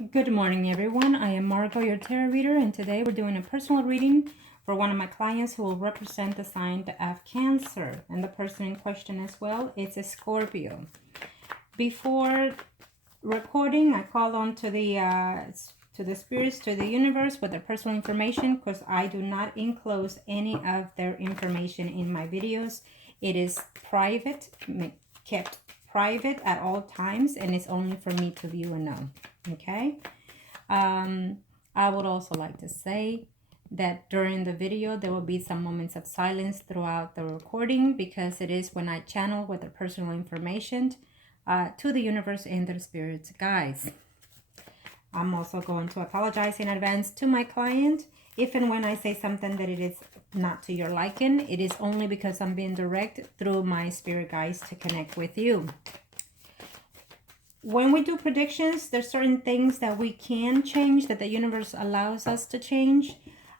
Good morning, everyone. I am Margo, your tarot reader, and today we're doing a personal reading for one of my clients who will represent the sign of Cancer. And the person in question as well, it's a Scorpio. Before recording, I called on to the spirits, to the universe with their personal information, because I do not enclose any of their information in my videos. It is private, kept private at all times, and it's only for me to view and know. Okay. I would also like to say that during the video there will be some moments of silence throughout the recording, because it is when I channel with the personal information to the universe and their spirits guides. I'm also going to apologize in advance to my client if and when I say something that it is not to your liking. It is only because I'm being direct through my spirit guides to connect with you. When we do predictions, there's certain things that we can change, that the universe allows us to change,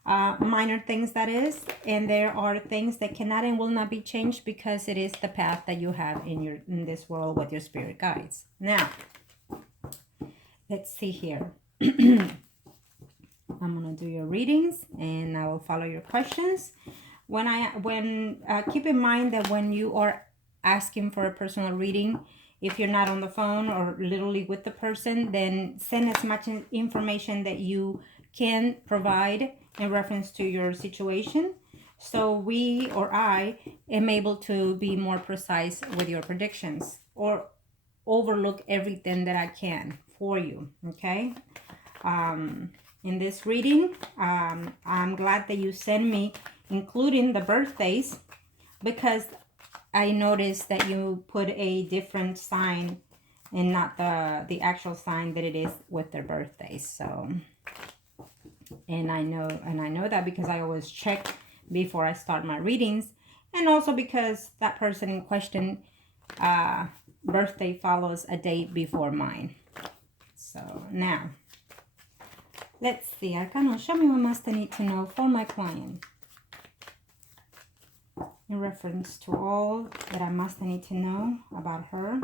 minor things that is, and there are things that cannot and will not be changed because it is the path that you have in this world with your spirit guides. Now, let's see here. I'm gonna do your readings and I will follow your questions. Keep in mind that when you are asking for a personal reading, if you're not on the phone or literally with the person, then send as much information that you can provide in reference to your situation, so we or I am able to be more precise with your predictions or overlook everything that I can for you. Okay. In this reading, I'm glad that you send me including the birthdays, because I noticed that you put a different sign and not the actual sign that it is with their birthdays. So, and I know that because I always check before I start my readings, and also because that person in question birthday follows a date before mine. So now, let's see. Arcano, show me what must I need to know for my client in reference to all that I need to know about her,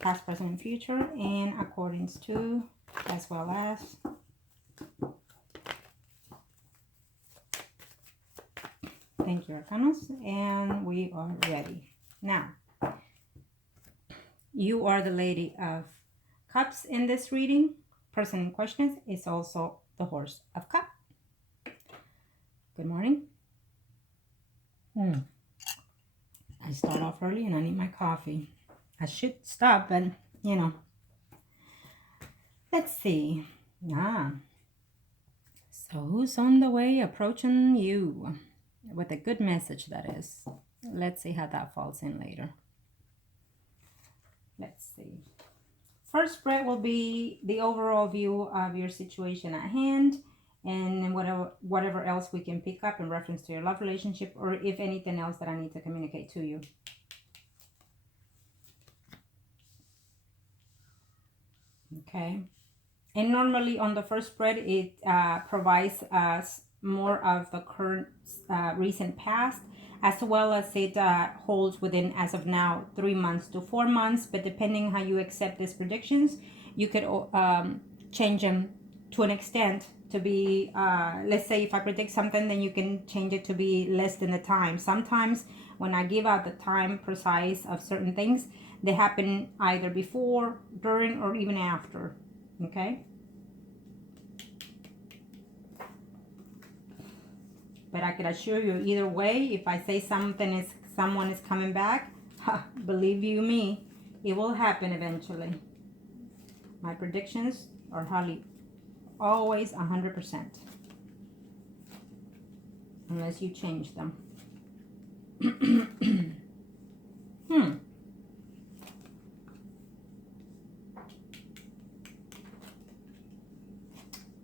past, present, and future, and accordance to, as well as. Thank you, Arcanos, and we are ready. Now, you are the Lady of Cups in this reading. Person in question is also the Horse of Cups. Good morning. I start off early and I need my coffee. I should stop, but you know. Let's see. So who's on the way approaching you with a good message, that is. Let's see how that falls in later. Let's see. First spread will be the overall view of your situation at hand, and whatever else we can pick up in reference to your love relationship, or if anything else that I need to communicate to you. Okay. And normally on the first spread, it provides us more of the current recent past, as well as it holds within, as of now, 3 months to 4 months. But depending how you accept these predictions, you could change them to an extent to be, let's say if I predict something, then you can change it to be less than the time. Sometimes when I give out the time precise of certain things, they happen either before, during, or even after. Okay? But I could assure you, either way, if I say someone is coming back, believe you me, it will happen eventually. My predictions are hardly always 100%, unless you change them.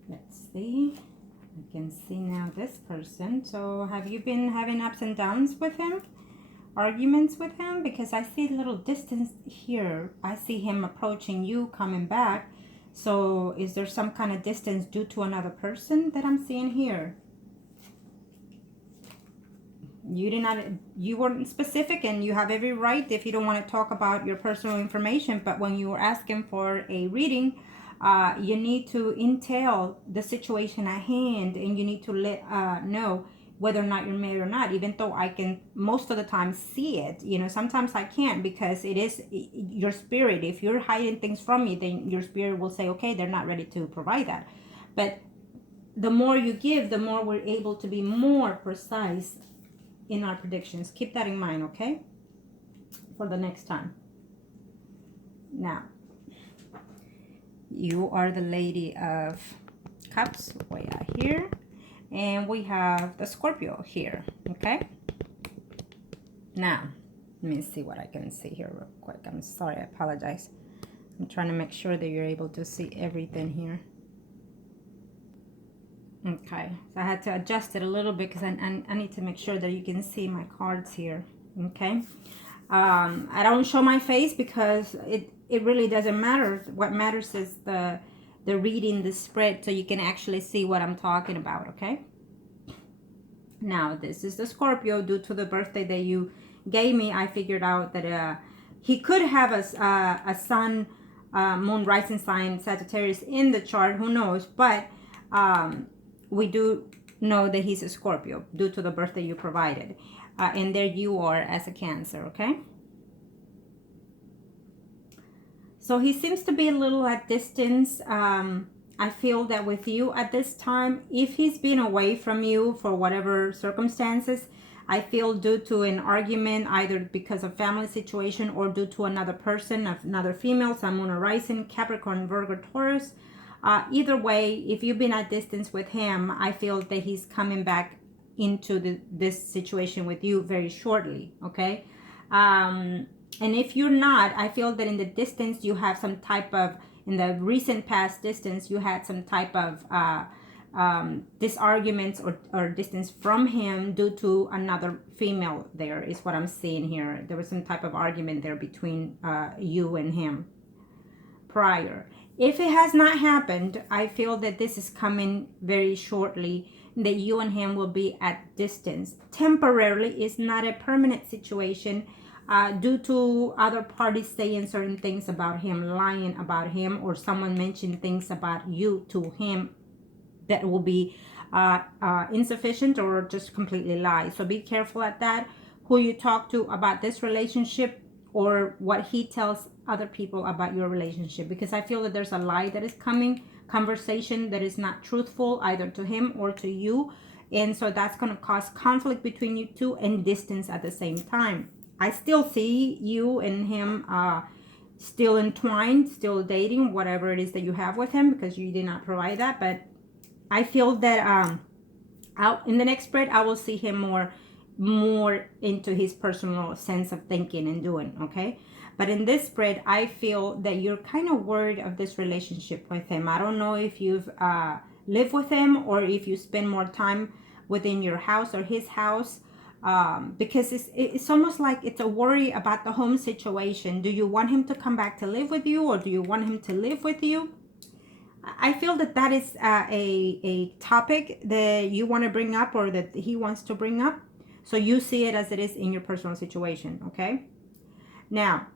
Let's see. I can see now this person. So have you been having ups and downs with him? Arguments with him? Because I see a little distance here. I see him approaching you, coming back. So is there some kind of distance due to another person that I'm seeing here? You weren't specific, and you have every right if you don't want to talk about your personal information. But when you were asking for a reading, You need to entail the situation at hand, and you need to let know whether or not you're married or not, even though I can most of the time see it. You know, sometimes I can't, because it is your spirit. If you're hiding things from me, then your spirit will say, okay, they're not ready to provide that. But the more you give, the more we're able to be more precise in our predictions. Keep that in mind, okay, for the next time. Now, you are the Lady of Cups way out here, and we have the Scorpio here, okay? Now, let me see what I can see here real quick. I'm sorry, I apologize. I'm trying to make sure that you're able to see everything here. Okay, so I had to adjust it a little bit because I need to make sure that you can see my cards here, okay? I don't show my face because it really doesn't matter. What matters is the reading, the spread, so you can actually see what I'm talking about, okay? Now, this is the Scorpio. Due to the birthday that you gave me, I figured out that he could have a sun, moon, rising sign, Sagittarius in the chart. Who knows? But we do know that he's a Scorpio due to the birthday you provided. And there you are as a Cancer, okay? So he seems to be a little at distance. I feel that with you at this time, if he's been away from you for whatever circumstances, I feel due to an argument, either because of family situation or due to another person, another female, Sun, Moon, or Rising, Capricorn, Virgo, Taurus. Either way, if you've been at distance with him, I feel that he's coming back into this situation with you very shortly, okay? And if you're not, I feel that in the distance you have some type of, in the recent past distance, you had some type of disarguments or distance from him due to another female. There is what I'm seeing here. There was some type of argument there between you and him prior. If it has not happened, I feel that this is coming very shortly, that you and him will be at distance. Temporarily, it's not a permanent situation due to other parties saying certain things about him, lying about him, or someone mentioned things about you to him that will be insufficient or just completely lie. So be careful at that, who you talk to about this relationship or what he tells other people about your relationship, because I feel that there's a lie that is coming, conversation that is not truthful either to him or to you, and so that's going to cause conflict between you two and distance at the same time. I still see you and him still entwined, still dating, whatever it is that you have with him, because you did not provide that. But I feel that out in the next spread, I will see him more into his personal sense of thinking and doing, okay? But in this spread, I feel that you're kind of worried of this relationship with him. I don't know if you've lived with him or if you spend more time within your house or his house, because it's almost like it's a worry about the home situation. Do you want him to come back to live with you, or do you want him to live with you? I feel that that is a topic that you want to bring up, or that he wants to bring up. So you see it as it is in your personal situation, okay? Now,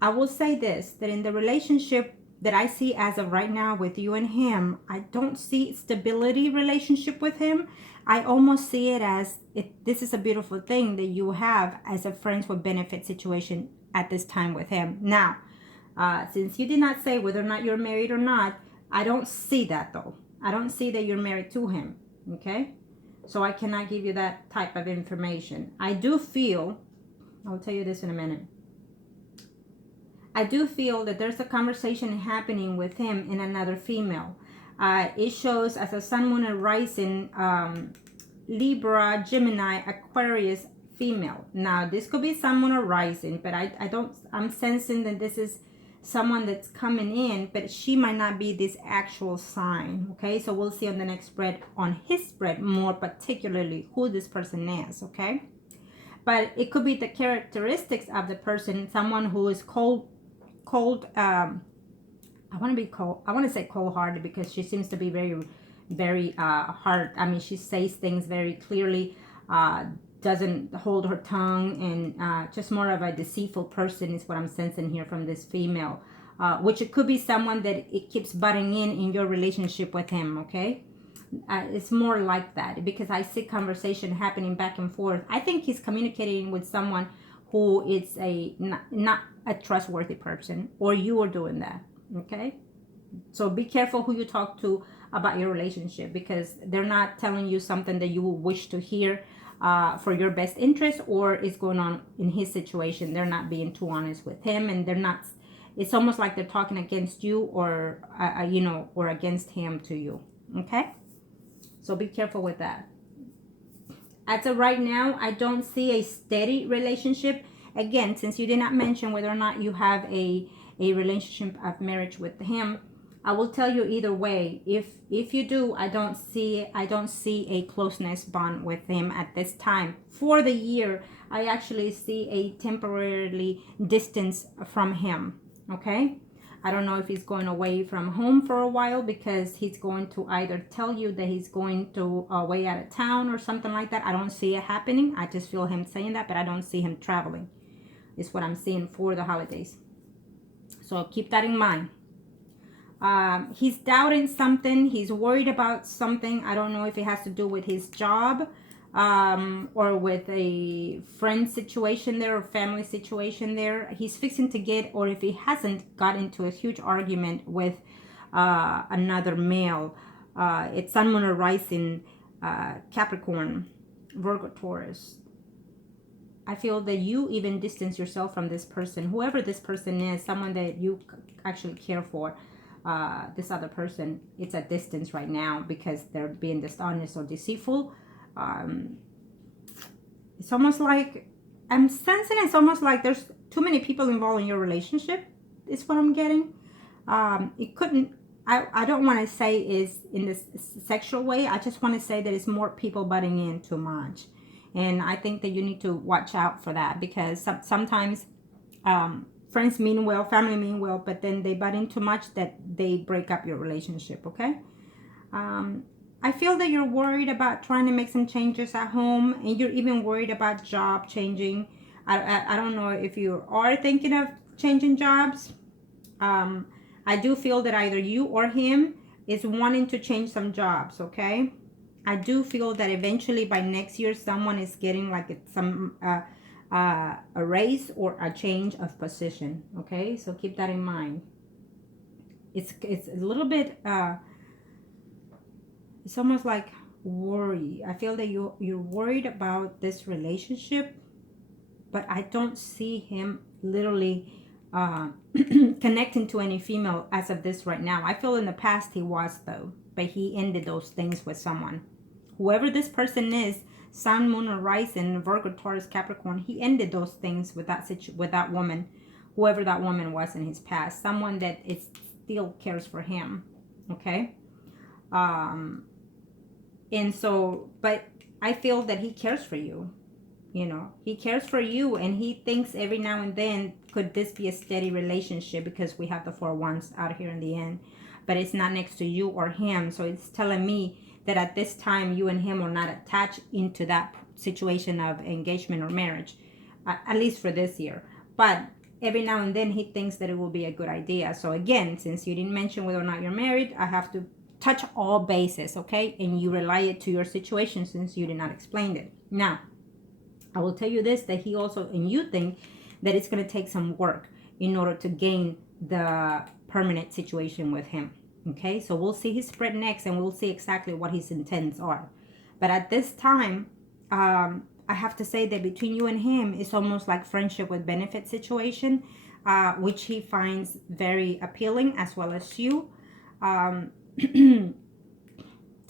I will say this, that in the relationship that I see as of right now with you and him, I don't see stability relationship with him. I almost see it as, this is a beautiful thing that you have as a friends with benefit situation at this time with him. Now, since you did not say whether or not you're married or not, I don't see that though. I don't see that you're married to him, okay? So I cannot give you that type of information. I do feel, I'll tell you this in a minute. I do feel that there's a conversation happening with him and another female. It shows as a Sun, Moon, and Rising, Libra, Gemini, Aquarius, female. Now, this could be Sun, Moon, or Rising, but I'm sensing that this is someone that's coming in, but she might not be this actual sign, okay? So we'll see on the next spread, on his spread, more particularly who this person is, okay? But it could be the characteristics of the person, someone who is cold, I want to say cold-hearted, because she seems to be very hard. I mean, she says things very clearly, doesn't hold her tongue, and just more of a deceitful person is what I'm sensing here from this female. which it could be someone that it keeps butting in your relationship with him, okay? It's more like that, because I see conversation happening back and forth. I think he's communicating with someone who is not a trustworthy person, or you are doing that, okay? So be careful who you talk to about your relationship, because they're not telling you something that you will wish to hear for your best interest, or is going on in his situation. They're not being too honest with him, and they're not, it's almost like they're talking against you, or or against him to you, okay? So be careful with that. As of right now, I don't see a steady relationship. Again, since you did not mention whether or not you have a relationship of marriage with him, I will tell you either way. If you do, I don't see a closeness bond with him at this time. For the year, I actually see a temporarily distance from him. Okay? I don't know if he's going away from home for a while, because he's going to either tell you that he's going to away out of town or something like that. I don't see it happening. I just feel him saying that, but I don't see him traveling. Is what I'm seeing for the holidays. So keep that in mind. He's doubting something. He's worried about something. I don't know if it has to do with his job, or with a friend situation there, or family situation there. He's fixing to get, or if he hasn't, got into a huge argument with another male. It's Sun, Moon, or Rising, Capricorn, Virgo, Taurus. I feel that you even distance yourself from this person, whoever this person is, someone that you actually care for. This other person, it's a distance right now, because they're being dishonest or deceitful. It's almost like, I'm sensing it's almost like there's too many people involved in your relationship, is what I'm getting. It couldn't, I don't want to say is in this sexual way. I just want to say that it's more people butting in too much. And I think that you need to watch out for that, because sometimes friends mean well, family mean well, but then they butt in too much that they break up your relationship, okay? I feel that you're worried about trying to make some changes at home, and you're even worried about job changing. I don't know if you are thinking of changing jobs. I do feel that either you or him is wanting to change some jobs, okay? I do feel that eventually by next year, someone is getting like some a raise or a change of position, okay? So keep that in mind. It's a little bit it's almost like worry. I feel that you're worried about this relationship, but I don't see him literally connecting to any female as of this right now. I feel in the past he was, though, but he ended those things with someone. Whoever this person is, Sun, Moon, or Rising, Virgo, Taurus, Capricorn, he ended those things with that woman, whoever that woman was in his past, someone that still cares for him, okay? And so, but I feel that he cares for you. You know, he cares for you, and he thinks every now and then, could this be a steady relationship, because we have the 4 wands out here in the end, but it's not next to you or him. So it's telling me that at this time, you and him are not attached into that situation of engagement or marriage, at least for this year. But every now and then, he thinks that it will be a good idea. So again, since you didn't mention whether or not you're married, I have to touch all bases, okay? And you rely it to your situation, since you did not explain it. Now, I will tell you this, that he also, and you think that it's going to take some work in order to gain the permanent situation with him. Okay, so we'll see his spread next, and we'll see exactly what his intents are. But at this time, I have to say that between you and him, it's almost like friendship with benefit situation, which he finds very appealing, as well as you. To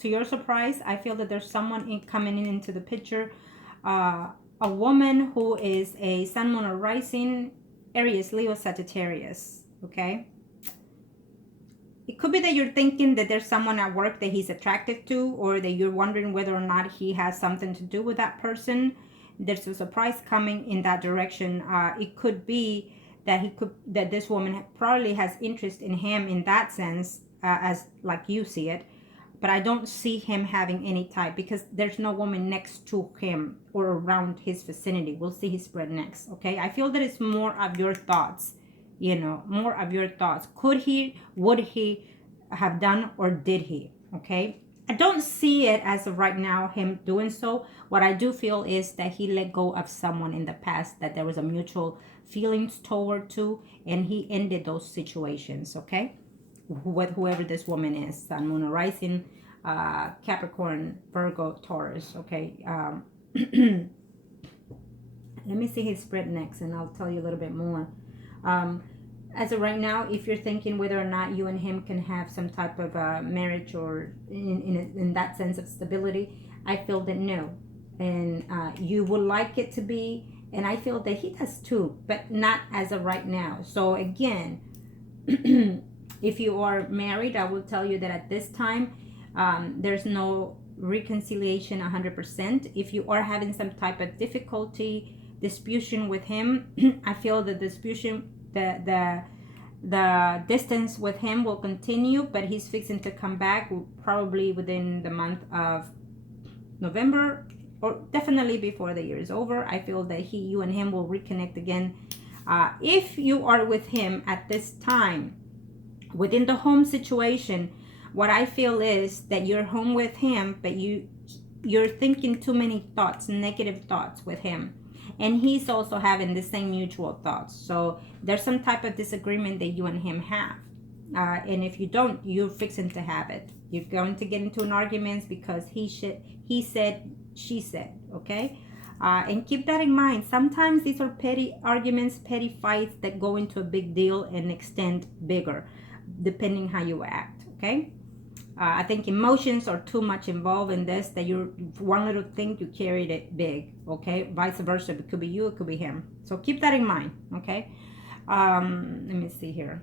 your surprise, I feel that there's someone coming into the picture, a woman who is a Sun, Moon, or Rising, Aries, Leo, Sagittarius, okay? It could be that you're thinking that there's someone at work that he's attracted to, or that you're wondering whether or not he has something to do with that person. There's a surprise coming in that direction. It could be that that this woman probably has interest in him in that sense, as like you see it. But I don't see him having any type, because there's no woman next to him or around his vicinity. We'll see his spread next, okay? I feel that it's more of your thoughts you know, more of your thoughts. Could he, would he have done, or did he? Okay. I don't see it as of right now, him doing so. What I do feel is that he let go of someone in the past that there was a mutual feelings toward to, and he ended those situations, okay? With whoever this woman is, Sun, Moon, or Rising, Capricorn, Virgo, Taurus, okay? Let me see his spread next, and I'll tell you a little bit more. As of right now, if you're thinking whether or not you and him can have some type of marriage or in that sense of stability, I feel that no. And you would like it to be, and I feel that he does too, but not as of right now. So again, if you are married, I will tell you that at this time, there's no reconciliation 100%. If you are having some type of difficulty, disputation with him, I feel the disputation, the distance with him will continue, but he's fixing to come back probably within the month of November, or definitely before the year is over. I feel that you and him will reconnect again. If you are with him at this time, within the home situation, what I feel is that you're home with him, but you're thinking too many thoughts, negative thoughts with him. And he's also having the same mutual thoughts. So there's some type of disagreement that you and him have. And if you don't, you're fixing to have it. You're going to get into an argument because he said, she said, okay? And keep that in mind. Sometimes these are petty arguments, petty fights that go into a big deal and extend bigger, depending how you act, okay? I think emotions are too much involved in this, that you're one little thing, you carried it big, okay? Vice versa. It could be you, it could be him. So keep that in mind, okay? Let me see here.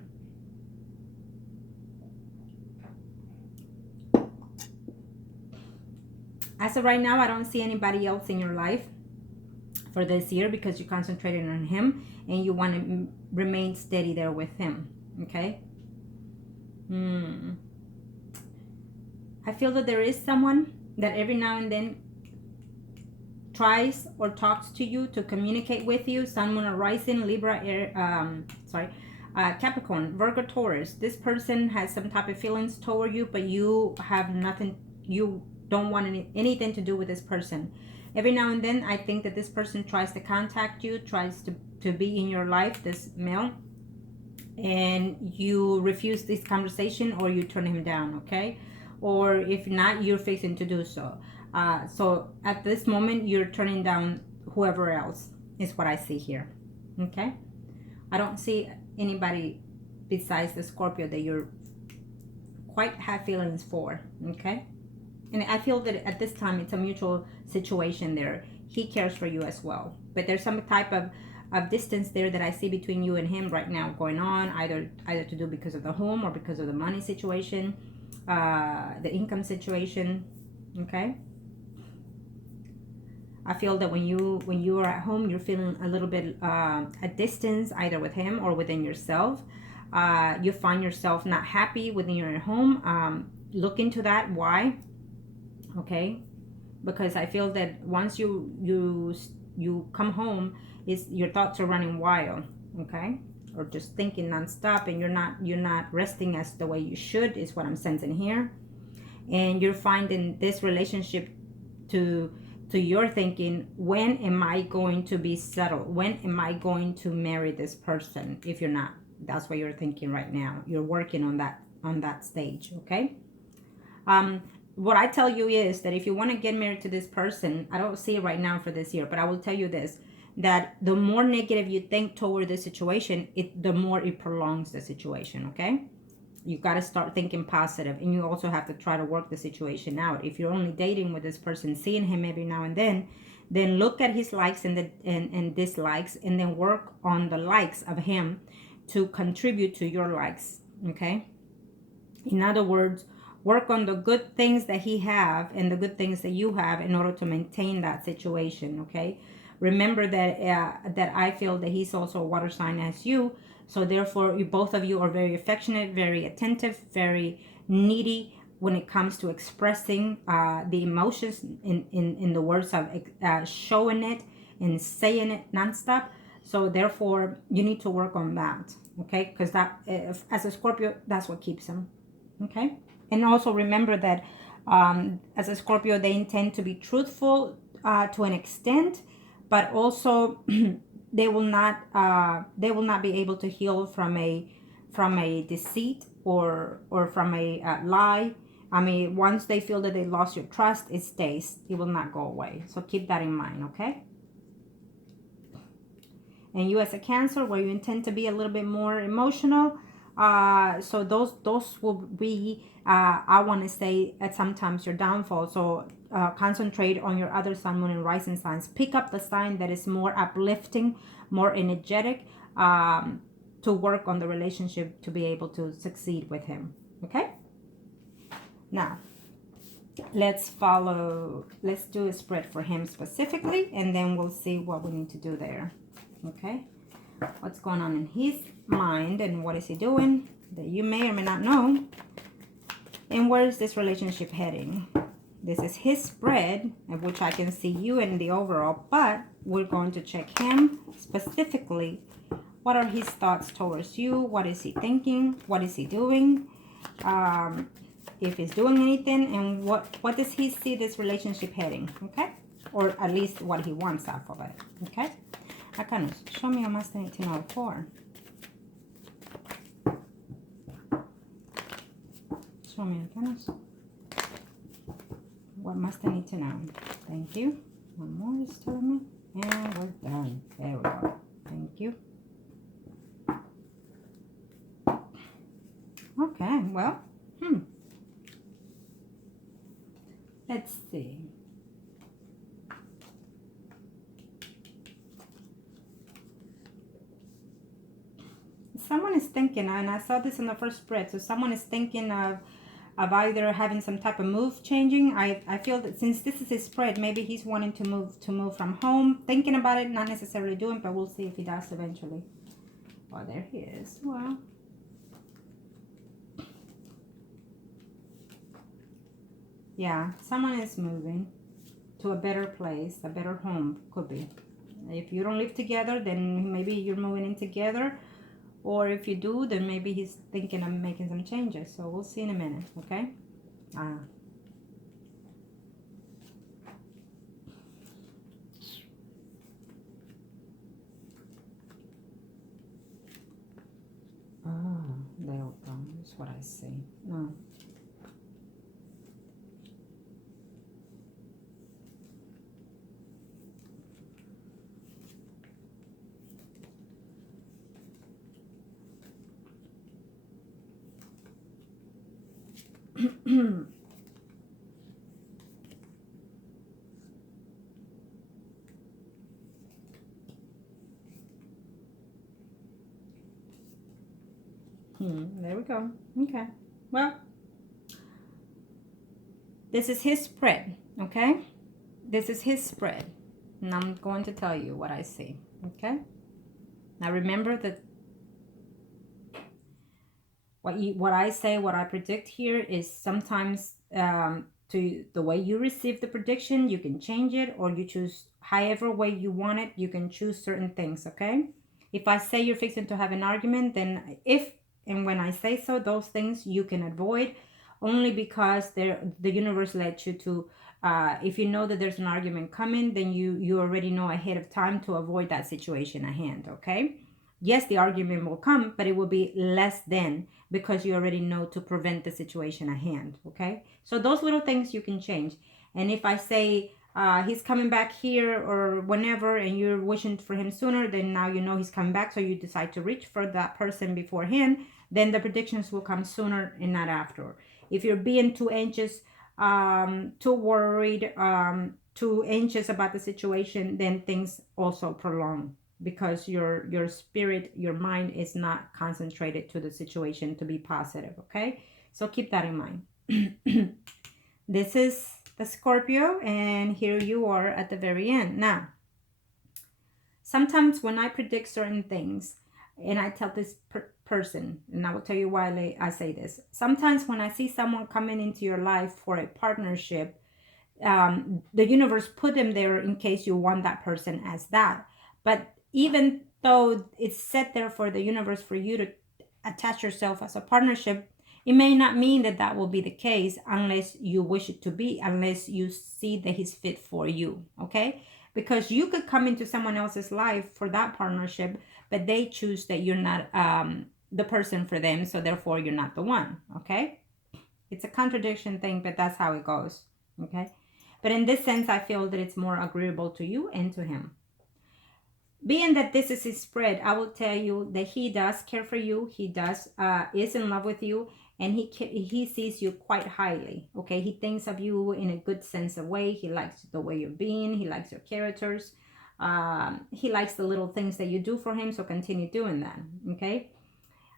As of right now, I don't see anybody else in your life for this year because you're concentrating on him and you want to remain steady there with him, okay? I feel that there is someone that every now and then tries or talks to you, to communicate with you. Sun, Moon, or Rising, Libra, Capricorn, Virgo, Taurus. This person has some type of feelings toward you, but you have nothing, you don't want anything to do with this person. Every now and then, I think that this person tries to contact you, tries to be in your life, this male, and you refuse this conversation or you turn him down, okay? Or if not, you're fixing to do so. So at this moment, you're turning down whoever else, is what I see here, okay? I don't see anybody besides the Scorpio that you're quite have feelings for, okay? And I feel that at this time, it's a mutual situation there. He cares for you as well. But there's some type of distance there that I see between you and him right now going on, either to do because of the home or because of the money situation, the income situation, okay? I feel that when you are at home, you're feeling a little bit a distance, either with him or within yourself. You find yourself not happy within your home. Look into that. Why? Okay, because I feel that once you come home, your thoughts are running wild. Okay, or just thinking nonstop, and you're not resting as the way you should, is what I'm sensing here. And you're finding this relationship to your thinking, when am I going to be settled? When am I going to marry this person? If you're not, that's what you're thinking right now. You're working on that stage, okay? What I tell you is that if you want to get married to this person, I don't see it right now for this year, but I will tell you this, that the more negative you think toward the situation, the more it prolongs the situation, okay? You got to start thinking positive, and you also have to try to work the situation out. If you're only dating with this person, seeing him every now and then look at his likes and dislikes, and then work on the likes of him to contribute to your likes, okay? In other words, work on the good things that he have and the good things that you have in order to maintain that situation, okay? Remember that I feel that he's also a water sign as you. So therefore, both of you are very affectionate, very attentive, very needy when it comes to expressing the emotions in the words of showing it and saying it nonstop. So therefore, you need to work on that, okay? Because that, as a Scorpio, that's what keeps them, okay? And also remember that as a Scorpio, they intend to be truthful to an extent, but also they will not be able to heal from a deceit or from a lie. I mean, once they feel that they lost your trust, it stays. It will not go away. So keep that in mind, okay? And you as a Cancer, where you intend to be a little bit more emotional, so those will be, I want to say, at sometimes your downfall. So concentrate on your other sun, moon, and rising signs. Pick up the sign that is more uplifting, more energetic, to work on the relationship to be able to succeed with him, okay? Now, let's do a spread for him specifically, and then we'll see what we need to do there, okay? What's going on in his mind, and what is he doing that you may or may not know, and where is this relationship heading? This is his spread, of which I can see you in the overall, but we're going to check him specifically. What are his thoughts towards you? What is he thinking? What is he doing? If he's doing anything, and what does he see this relationship heading, okay? Or at least what he wants out of it, okay? Arcanos, show me a must I need to know for. Show me, Arcanos. What must I need to know? Thank you. One more is telling me. And we're done. There we go. Thank you. Okay, well, let's see. Someone is thinking, and I saw this in the first spread, so someone is thinking of either having some type of move changing. I feel that since this is his spread, maybe he's wanting to move from home, thinking about it, not necessarily doing, but we'll see if he does eventually. Oh, there he is. Well, yeah, someone is moving to a better place, a better home, could be. If you don't live together, then maybe you're moving in together. Or if you do, then maybe he's thinking of making some changes. So we'll see in a minute, okay? There we go. That's what I see. No. There we go. Okay. Well, this is his spread, okay? This is his spread. And I'm going to tell you what I see, okay? Now remember that what I say, what I predict here is sometimes to the way you receive the prediction, you can change it, or you choose however way you want it. You can choose certain things, okay? If I say you're fixing to have an argument, then if and when I say so, those things you can avoid, only because the universe led you to, if you know that there's an argument coming, then you already know ahead of time to avoid that situation at hand, okay? Yes, the argument will come, but it will be less than, because you already know to prevent the situation at hand, okay? So those little things you can change. And if I say he's coming back here or whenever, and you're wishing for him sooner, then now you know he's coming back, so you decide to reach for that person beforehand, then the predictions will come sooner and not after. If you're being too anxious, too worried, too anxious about the situation, then things also prolong, because your spirit, your mind is not concentrated to the situation to be positive, okay? So keep that in mind. This is the Scorpio, and here you are at the very end. Now, sometimes when I predict certain things, and I tell this person, and I will tell you why I say this. Sometimes when I see someone coming into your life for a partnership, the universe put them there in case you want that person as that. But even though it's set there for the universe for you to attach yourself as a partnership, it may not mean that that will be the case unless you wish it to be, unless you see that he's fit for you, okay? Because you could come into someone else's life for that partnership, but they choose that you're not the person for them, so therefore you're not the one, okay? It's a contradiction thing, but that's how it goes, okay? But in this sense, I feel that it's more agreeable to you and to him. Being that this is his spread, I will tell you that he does care for you. He does is in love with you, and he sees you quite highly. Okay, he thinks of you in a good sense of way. He likes the way you're being. He likes your characters. He likes the little things that you do for him. So continue doing that. Okay.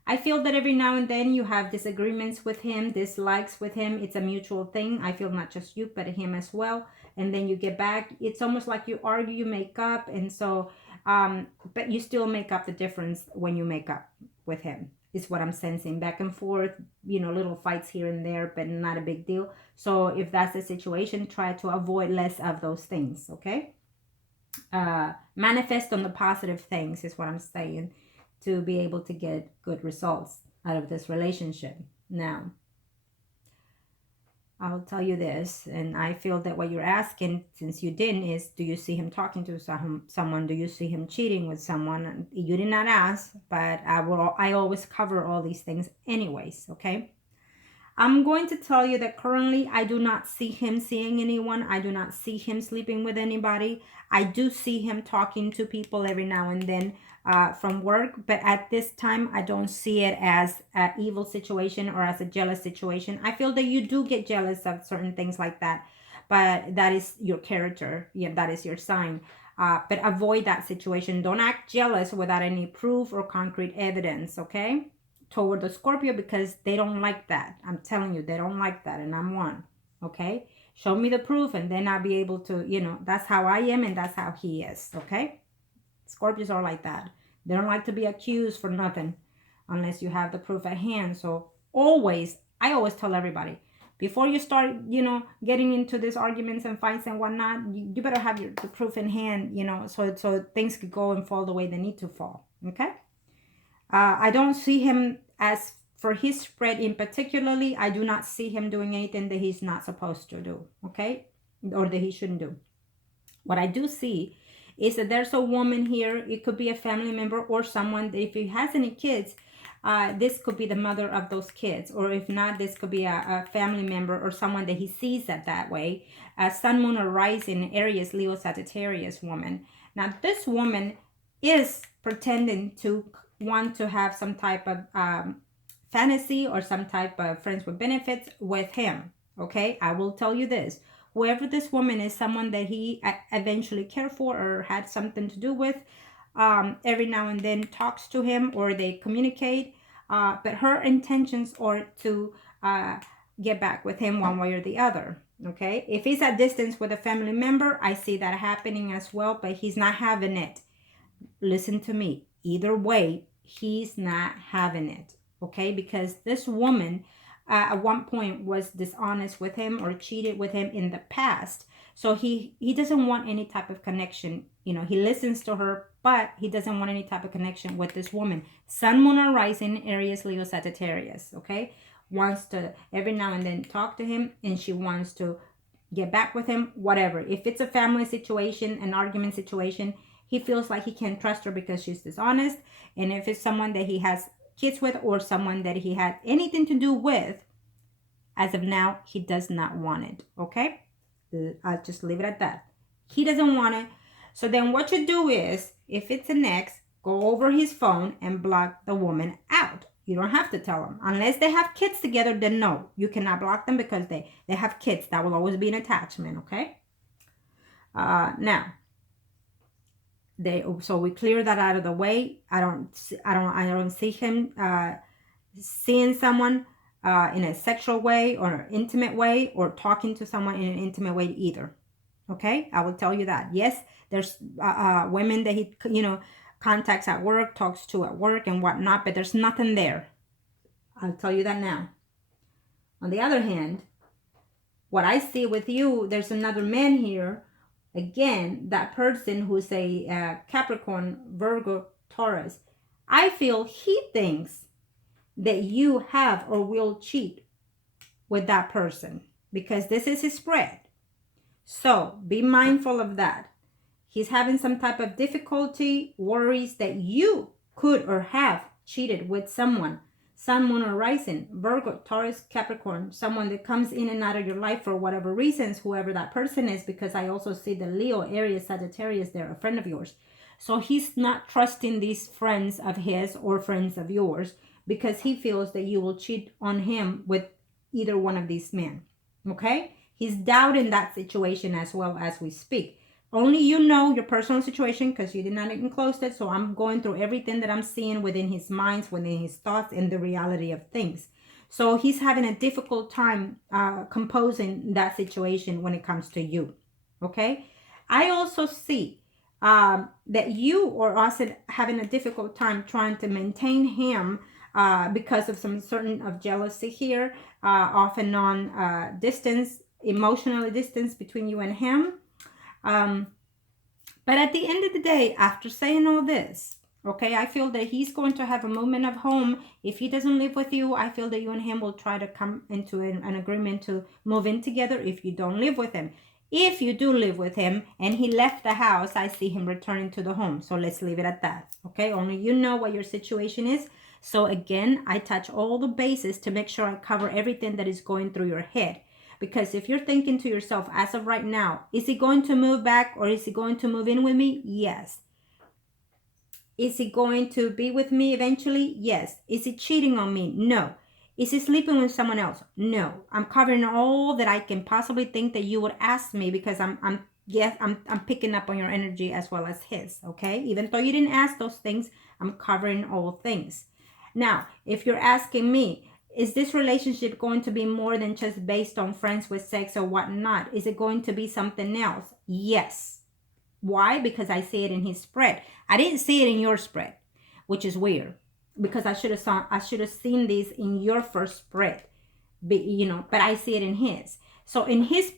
I feel that every now and then you have disagreements with him, dislikes with him. It's a mutual thing. I feel not just you, but him as well. And then you get back. It's almost like you argue, you make up. And so, but you still make up the difference when you make up with him, is what I'm sensing. Back and forth, little fights here and there, but not a big deal. So if that's the situation, try to avoid less of those things, okay? Manifest on the positive things is what I'm saying, to be able to get good results out of this relationship. Now, I'll tell you this, and I feel that what you're asking, since you didn't, is do you see him talking to someone? Do you see him cheating with someone? You did not ask, but I always cover all these things anyways, okay? I'm going to tell you that currently I do not see him seeing anyone. I do not see him sleeping with anybody. I do see him talking to people every now and then from work, but at this time I don't see it as an evil situation or as a jealous situation. I feel that you do get jealous of certain things like that, but that is your character. Yeah, that is your sign. But avoid that situation. Don't act jealous without any proof or concrete evidence, okay? Toward the Scorpio, because they don't like that. I'm telling you, they don't like that, and I'm one, okay? Show me the proof, and then I'll be able to, that's how I am, and that's how he is, okay? Scorpios are like that. They don't like to be accused for nothing unless you have the proof at hand. So I always tell everybody, before you start, getting into these arguments and fights and whatnot, you better have the proof in hand, so things could go and fall the way they need to fall, okay? I don't see him, as for his spread in particularly, I do not see him doing anything that he's not supposed to do, okay? Or that he shouldn't do. What I do see is that there's a woman here. It could be a family member or someone that, if he has any kids, this could be the mother of those kids. Or if not, this could be a family member or someone that he sees that way. Sun, Moon, or Rising, Aries, Leo, Sagittarius woman. Now, this woman is pretending to want to have some type of fantasy or some type of friends with benefits with him, okay? I will tell you this. Whoever this woman is, someone that he eventually cared for or had something to do with, every now and then talks to him or they communicate, but her intentions are to get back with him one way or the other, okay? If he's at distance with a family member, I see that happening as well, but he's not having it. Listen to me. Either way, he's not having it, okay? Because this woman at one point was dishonest with him or cheated with him in the past. So he doesn't want any type of connection. He listens to her, but he doesn't want any type of connection with this woman. Sun, Moon, or Rising, Aries, Leo, Sagittarius, okay? Wants to every now and then talk to him, and she wants to get back with him, whatever. If it's a family situation, an argument situation, he feels like he can't trust her because she's dishonest. And if it's someone that he has kids with or someone that he had anything to do with, as of now, he does not want it, okay? I'll just leave it at that. He doesn't want it. So then what you do is, if it's an ex, go over his phone and block the woman out. You don't have to tell them. Unless they have kids together, then no. You cannot block them because they have kids. That will always be an attachment, okay? Now, so we clear that out of the way. I don't see him seeing someone in a sexual way or an intimate way, or talking to someone in an intimate way either. Okay, I will tell you that. Yes, there's women that he contacts at work, talks to at work and whatnot, but there's nothing there. I'll tell you that now. On the other hand, what I see with you, there's another man here. Again, that person who's a Capricorn, Virgo, Taurus, I feel he thinks that you have or will cheat with that person because this is his spread. So be mindful of that. He's having some type of difficulty, worries that you could or have cheated with someone. Sun, Moon, or Rising, Virgo, Taurus, Capricorn, someone that comes in and out of your life for whatever reasons, whoever that person is, because I also see the Leo, Aries, Sagittarius, they're a friend of yours. So he's not trusting these friends of his or friends of yours because he feels that you will cheat on him with either one of these men. Okay? He's doubting that situation as well as we speak. Only you know your personal situation because you did not enclose it. So I'm going through everything that I'm seeing within his minds, within his thoughts, and the reality of things. So he's having a difficult time composing that situation when it comes to you. Okay? I also see that you are also having a difficult time trying to maintain him because of some certain of jealousy here, off and on distance, emotionally distance between you and him. But at the end of the day, after saying all this, okay, I feel that he's going to have a moment of home. If he doesn't live with you, I feel that you and him will try to come into an agreement to move in together if you don't live with him. If you do live with him and he left the house, I see him returning to the home. So let's leave it at that. Okay, only you know what your situation is. So again, I touch all the bases to make sure I cover everything that is going through your head. Because if you're thinking to yourself, as of right now, is he going to move back or is he going to move in with me? Yes. Is he going to be with me eventually? Yes. Is he cheating on me? No. Is he sleeping with someone else? No. I'm covering all that I can possibly think that you would ask me because I'm picking up on your energy as well as his, okay? Even though you didn't ask those things, I'm covering all things. Now, if you're asking me, is this relationship going to be more than just based on friends with sex or whatnot? Is it going to be something else? Yes. Why? Because I see it in his spread. I didn't see it in your spread, which is weird. Because I should have seen this in your first spread, but I see it in his. So in his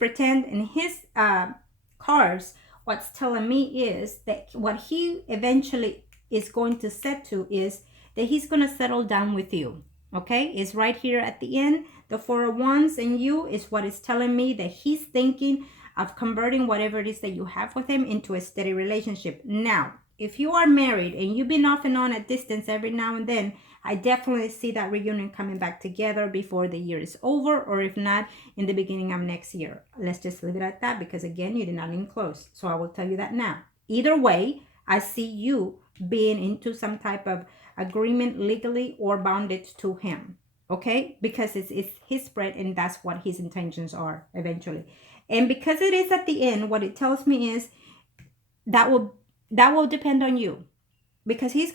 cards, what's telling me is that what he eventually is going to set to is that he's going to settle down with you. Okay, it's right here at the end. The Four of Wands and you is what is telling me that he's thinking of converting whatever it is that you have with him into a steady relationship. Now, if you are married and you've been off and on at distance every now and then, I definitely see that reunion coming back together before the year is over, or if not, in the beginning of next year. Let's just leave it at that because, again, you did not enclose. So I will tell you that now. Either way, I see you being into some type of agreement legally or bounded to him, okay? Because it's his spread and that's what his intentions are eventually. And because it is at the end, what it tells me is that will depend on you, because he's